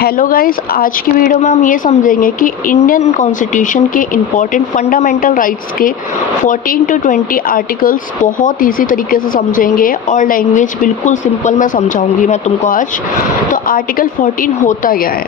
Hello guys, आज की video में हम ये समझेंगे कि इंडियन कॉन्स्टिट्यूशन के इम्पॉर्टेंट फंडामेंटल राइट्स के 14 to 20 आर्टिकल्स बहुत इजी तरीके से समझेंगे और लैंग्वेज बिल्कुल सिंपल में समझाऊंगी मैं तुमको आज। तो आर्टिकल 14 होता क्या है?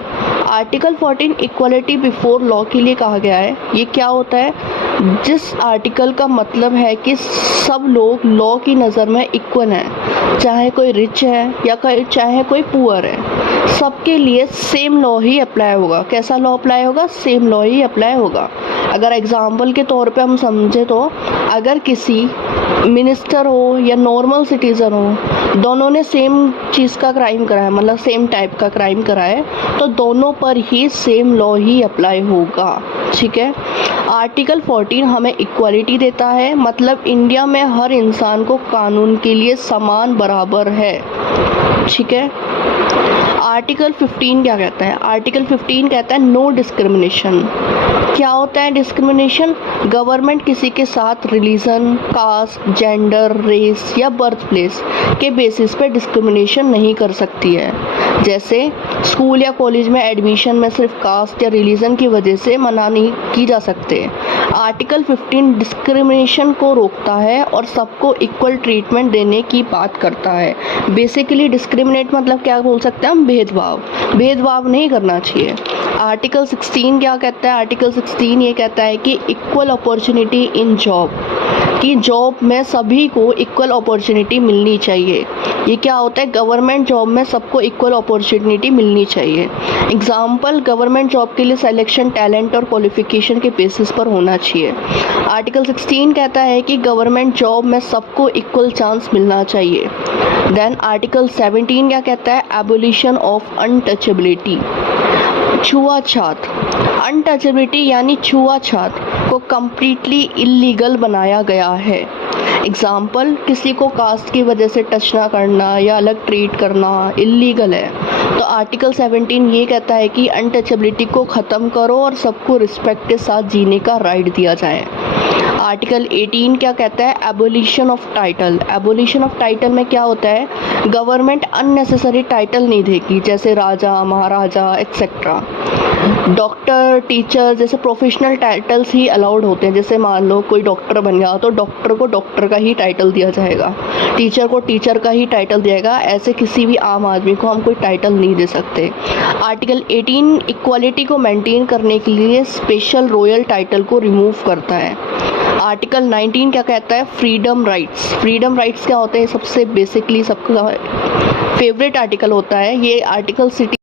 आर्टिकल 14 इक्वलिटी बिफोर लॉ के लिए कहा गया है। ये क्या होता है? जिस आर्टिकल का मतलब है कि सब लोग लॉ की नज़र में इक्वल हैं, चाहे कोई रिच है या चाहे कोई पुअर है, सबके लिए सेम लॉ ही अप्लाई होगा। कैसा लॉ अप्लाई होगा? सेम लॉ ही अप्लाई होगा। अगर एग्जाम्पल के तौर पे हम समझे तो अगर किसी मिनिस्टर हो या नॉर्मल सिटीज़न हो, दोनों ने सेम चीज़ का क्राइम करा है, मतलब सेम टाइप का क्राइम करा है, तो दोनों पर ही सेम लॉ ही अप्लाई होगा। ठीक है। आर्टिकल 14 हमें इक्वालिटी देता है, मतलब इंडिया में हर इंसान को कानून के लिए समान बराबर है। ठीक है। आर्टिकल 15 क्या कहता है? आर्टिकल 15 कहता है नो डिस्क्रिमिनेशन। क्या होता है डिस्क्रिमिनेशन? गवर्नमेंट किसी के साथ रिलीजन, कास्ट, जेंडर, रेस या बर्थ प्लेस के बेसिस पे डिस्क्रिमिनेशन नहीं कर सकती है। जैसे स्कूल या कॉलेज में एडमिशन में सिर्फ कास्ट या रिलीजन की वजह से मना नहीं की जा सकते। आर्टिकल 15 डिस्क्रिमिनेशन को रोकता है और सबको इक्वल ट्रीटमेंट देने की बात करता है। बेसिकली डिस्क्रिमिनेट मतलब क्या बोल सकते हैं हम? भेदभाव नहीं करना चाहिए। आर्टिकल 16 क्या कहता है? आर्टिकल 16 ये कहता है कि इक्वल अपॉर्चुनिटी इन जॉब, कि जॉब में सभी को इक्वल अपॉर्चुनिटी मिलनी चाहिए। ये क्या होता है? गवर्नमेंट जॉब में सबको इक्वल अपॉर्चुनिटी मिलनी चाहिए। एग्जाम्पल, गवर्नमेंट जॉब के लिए सिलेक्शन टैलेंट और क्वालिफिकेशन के बेसिस पर होना चाहिए। आर्टिकल 16 कहता है कि गवर्नमेंट जॉब में सबको इक्वल चांस मिलना चाहिए। देन आर्टिकल 17 क्या कहता है? एबोलिशन ऑफ अनटचेबिलिटी, छुआछूत। अनटचेबिलिटी यानी छुआछूत को कम्प्लीटली इलीगल बनाया गया है। एग्जाम्पल, किसी को कास्ट की वजह से टच ना करना या अलग ट्रीट करना इलीगल है। तो आर्टिकल 17 ये कहता है कि अनटचेबिलिटी को ख़त्म करो और सबको रिस्पेक्ट के साथ जीने का राइट दिया जाए। आर्टिकल 18 क्या कहता है? Abolition of title. Abolition of title में क्या होता है? गवर्नमेंट अननेसेसरी टाइटल नहीं देगी, जैसे राजा, महाराजा एक्सेट्रा। डॉक्टर, टीचर जैसे प्रोफेशनल टाइटल्स ही अलाउड होते हैं। जैसे मान लो कोई डॉक्टर बन गया तो डॉक्टर को डॉक्टर का ही टाइटल दिया जाएगा, टीचर को टीचर का ही टाइटल दिया जाएगा। ऐसे किसी भी आम आदमी को हम कोई टाइटल नहीं दे सकते। आर्टिकल 18 इक्वालिटी को मेंटेन करने के लिए स्पेशल रॉयल टाइटल को रिमूव करता है। आर्टिकल 19 क्या कहता है? Freedom rights. फ्रीडम राइट्स क्या होते हैं? सबसे बेसिकली सबका फेवरेट आर्टिकल होता है ये। Article city